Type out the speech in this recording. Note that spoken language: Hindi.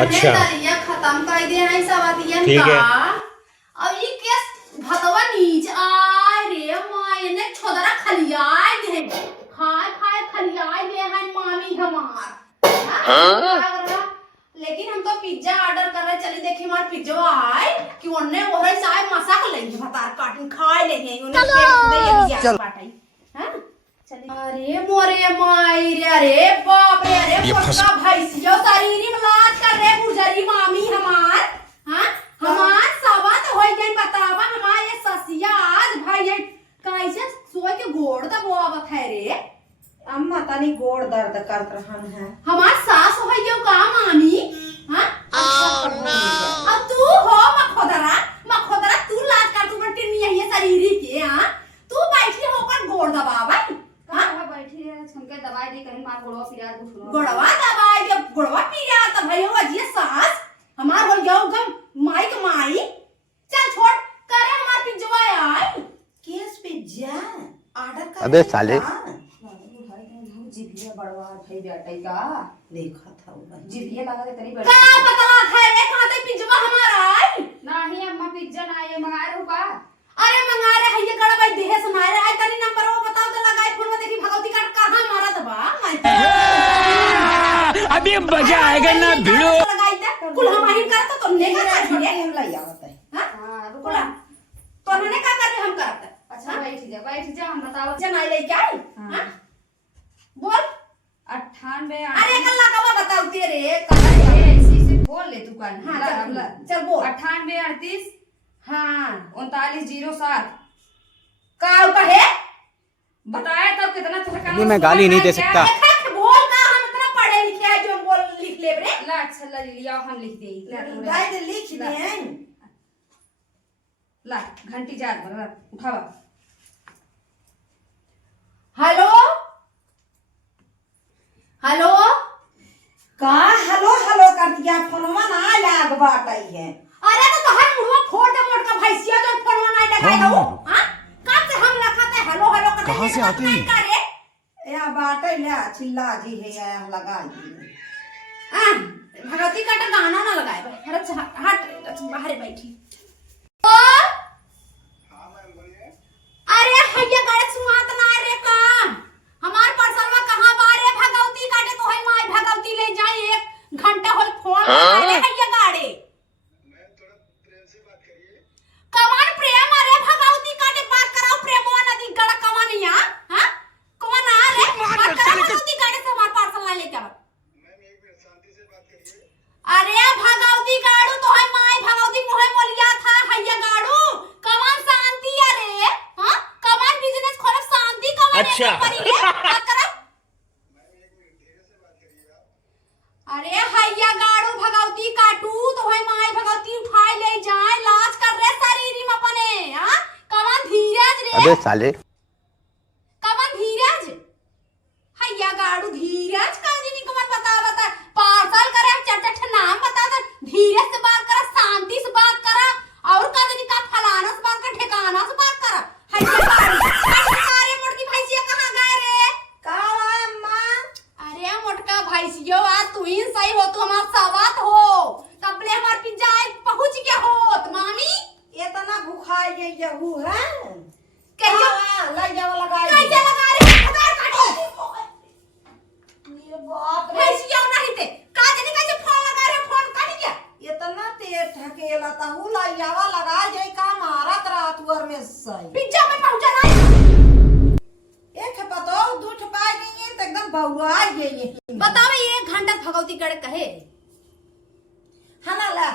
अच्छा दलिया खत्म कर दे हैं सवातियन ठीक है। का अब ये केस भतवा नीच आय रे माय ने छोदरा खलियाय दे खाए खाए खलियाय दे हैं मामी हमार हाँ? लेकिन हम तो पिज्जा ऑर्डर कर रहे चली देखी हमार पिज्जा आए कि उन्ने ओरे साहब मसाक लेंगे भतार काटन खाए लेंगे उन्हें दिया बाटाई हां चलिए अरे मोरे माई रे अरे बाप रे अरे पक्का भैंसियो शरीरी मलाज कर रे गुजरी मामी हमार हां हमार सवत होई गई बतावा हमार ये ससिया आज भाई ये कैसे सोए के गोड़ द बोआवत है रे अम्मा तनी गोड़ दर्द करत रहन है हमार सास होई गयो का मामी हां अब तू हो मखोदरा तू लाज कर तू बट्टी नहीं है शरीरी के हां तू बैठी होकर गोड़ दबावा हां बैठी रे हमके दवाई दे कहीं मार गोड़वा पिरा गुठनो गोड़वा दबाई के गोड़वा पिरा त भाई हो जी सास हमार हो गयो गम माई के माई चल छोड़ करे हमार पिज्जा आए केस पिज्जा ऑर्डर कर अबे साले जिभिया बड़वा भई बेटई का देखा था वो जिभिया लगा के तनी का पतला है रे खाते पिज्जा हमारा आई नहीं अम्मा पिज्जा ना ये मंगा रू का अरे मंगा रे हइये गड़ा भाई देह सुनाए रे आई तनी नंबर वो बताओ तो लगाई फोन में देखी भगवती का कहां मारा दबा मैं अभी मजा आएगा ना भिड़ो लगाई दे कुल हमारी कर तो तुमने का कर दिए हम लई आवत है हां हां कुला तो हमने का कर हम करते अच्छा बैठ जा हम बताओ जना ले क्या हां बोल 98 अरे कल्ला का बताओ तेरे ऐसे से बोल ले तू कल हां चल बोल 98 38 हां 3907 का कहे बताया तब कितना थका अभी मैं गाली नहीं दे सकता। बोल का हम इतना पढ़े लिखे हैं जो बोल लिख ले रे ला अच्छा ला लिया हम लिख दे गाय दे लिख दे ला घंटी जार बराबर उठावा हेलो हेलो का हेलो हेलो कर दिया फोनवा ना लाग बाटई है अरे तो हर मुड़वा फोड़ दे मोट का भैंसिया जो फोनवा ना लगाई हो हां कब से हम रखाते हेलो हेलो करते कहाँ से आते हैं? हैं या बाटई ले चिल्ला जी है या लगा दी हां भगवती का गाना ना लगाए भाई हट हट बाहर बैठी ओ अरे हैया गाड़ी सुनात ना रे का हमार परसलवा कहां बारे भगवती काटे तो है माई भगवती ले जाए 1 घंटा होल फोन करे हैया गाड़ी मैं थोड़ा प्रेम से बात करिए कमान प्रेम अरे भगवती काटे बात कराओ प्रेमवा नदी गड़ा कमान यहां हां कौन आ रे बात करो भगवती काटे से हमार पार्सल ला लेके आवा मैम 1 मिनट शांति से बात करिए अरे भगवती गाड़ू तो है माई भगवती मोहे मोलिया था हैया गाड़ू कमान शांति अरे हां कमान बिजनेस खोलो शांति कमान अच्छा। बात करो अरे हैया गाड़ू भगवती काटू तो है माई भगवती उठाई ले जाए लाज कर रे शरीरी में अपने हां कमान धीरज रे अबे साले कमान धीरज हैया गाड़ू धीरज का जिनी कमान बता पार्सल करे चट नाम बता दे धीरज से बात करा शांति से बात करा और का जिनी का फलाना से बात कर ठिकाना से बात करा हैया गाड़ू अरे मुर्गी भैंसिया कहां गए रे का अम्मा अरे मोटका भैंसियो आ तू ही सही हो तू हमार सवात हो तबले हमार पिज्जा पहुंच गया होत मामी इतना भूखाई गई है वो है कैसे लग जाओ लगा कैसे लगा रे आधार काटी ये बाप रे भैंसियो नहीं थे का जाने कैसे फोन लगा रे फोन कट गया इतना तेज ठकेला ताहू लाइयावा लगा जाई का मारत रात वर में सही पिज्जा में पहुंचा नहीं एक पतो दू ठपाई नहीं है तो एकदम बउआ गई बतावे 1 घंटा भगवती कड़े कहे हना ला